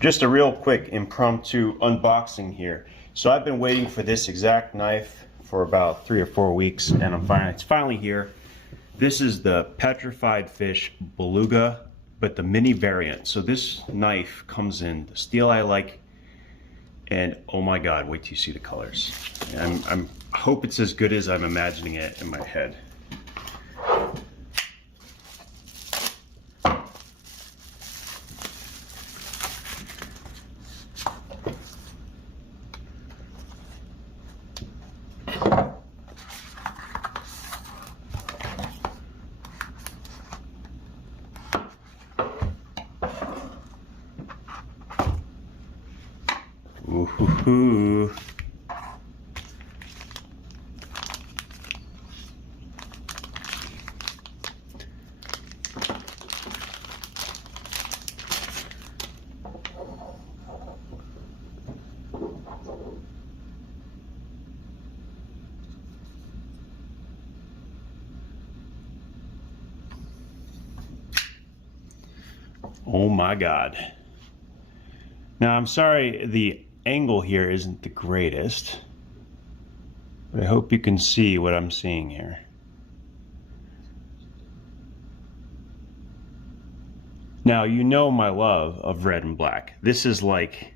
Just a real quick impromptu unboxing here. So I've been waiting for this exact knife for about 3 or 4 weeks, and it's finally here. This is the Petrified Fish Beluga, but the mini variant. So this knife comes in the steel I like, and oh my God, wait till you see the colors. I hope it's as good as I'm imagining it in my head. Ooh. Oh my God. Now I'm sorry the angle here isn't the greatest, but I hope you can see what I'm seeing here. Now, you know my love of red and black. This is like,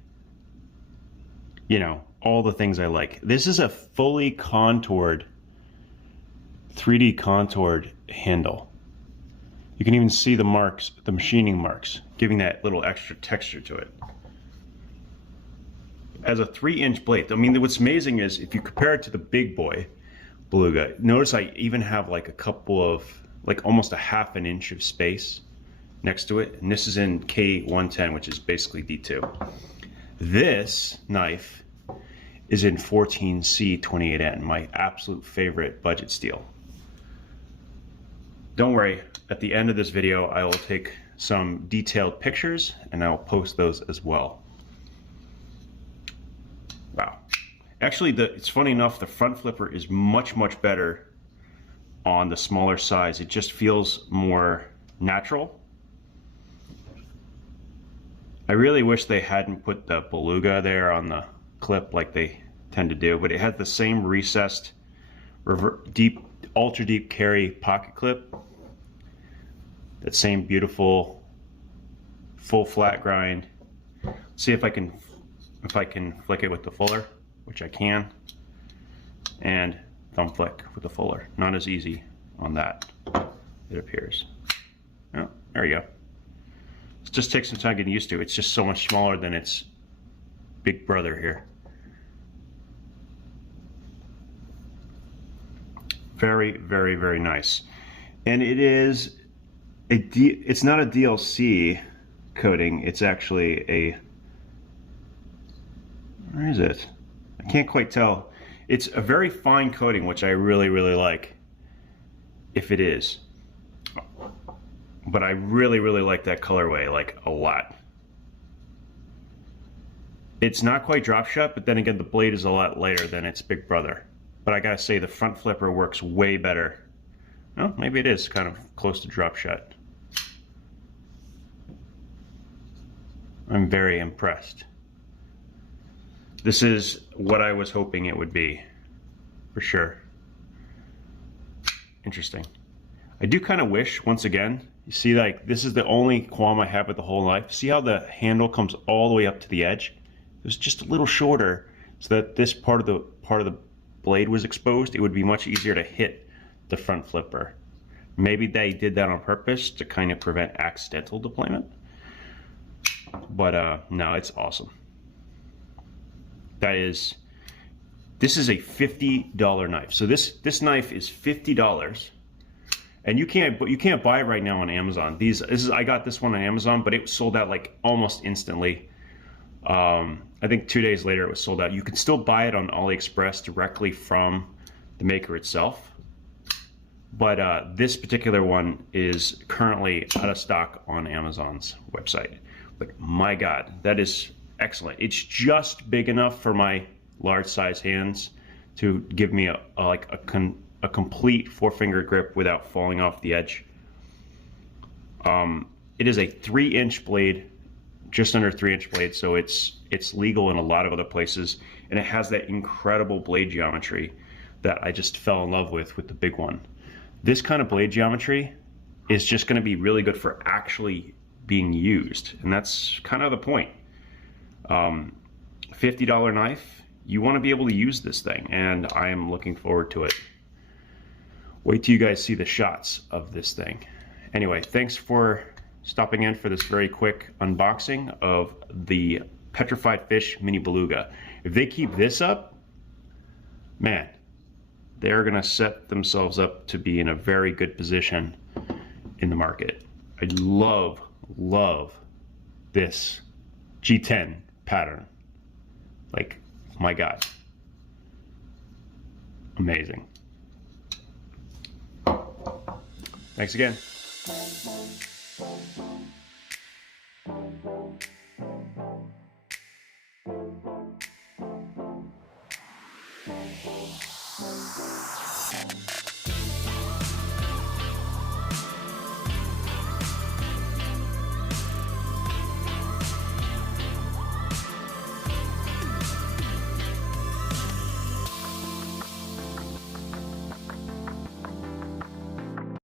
you know, all the things I like. This is a fully contoured, 3D contoured handle. You can even see the marks, the machining marks, giving that little extra texture to it. As a 3-inch blade. I mean, what's amazing is if you compare it to the big boy Beluga, notice I even have like a couple of, like almost a ½ an inch of space next to it. And this is in K110, which is basically D2. This knife is in 14C28N, my absolute favorite budget steel. Don't worry, at the end of this video, I will take some detailed pictures and I'll post those as well. Wow. Actually, it's funny enough, the front flipper is much better on the smaller size. It just feels more natural. I really wish they hadn't put the Beluga there on the clip like they tend to do, but it had the same recessed, ultra deep carry pocket clip. That same beautiful full flat grind. See if I can flick it with the fuller, which I can, and thumb flick with the fuller. Not as easy on that, it appears. Oh, there you go. It just takes some time getting used to. It's just so much smaller than its big brother here. Very nice. And it is it's not a DLC coating, it's actually a, where is it? I can't quite tell. It's a very fine coating, which I really like, if it is. But I really like that colorway, like a lot. It's not quite drop shut, but then again, the blade is a lot lighter than its big brother. But I gotta say, the front flipper works way better. Oh, maybe it is kind of close to drop shut. I'm very impressed. This is what I was hoping it would be, for sure. Interesting. I do kind of wish, once again, you see, like, this is the only qualm I have with the whole knife. See how the handle comes all the way up to the edge? It was just a little shorter, so that this part of the blade was exposed. It would be much easier to hit the front flipper. Maybe they did that on purpose to kind of prevent accidental deployment. But no, it's awesome. This is a $50 knife. So this knife is $50, and you can't buy it right now on Amazon. I got this one on Amazon, but it was sold out like almost instantly. I think 2 days later it was sold out. You can still buy it on AliExpress directly from the maker itself, but this particular one is currently out of stock on Amazon's website. But my God, that is excellent. It's just big enough for my large size hands to give me a complete 4-finger grip without falling off the edge. It is a 3-inch blade, just under 3-inch blade, so it's legal in a lot of other places, and it has that incredible blade geometry that I just fell in love with the big one. This kind of blade geometry is just going to be really good for actually being used, and that's kind of the point. $50 knife, you want to be able to use this thing, and I am looking forward to it. Wait till you guys see the shots of this thing. Anyway, thanks for stopping in for this very quick unboxing of the Petrified Fish Mini Beluga. If they keep this up, man, they're gonna set themselves up to be in a very good position in the market. I love this G10 pattern. Like, my God, amazing. Thanks again.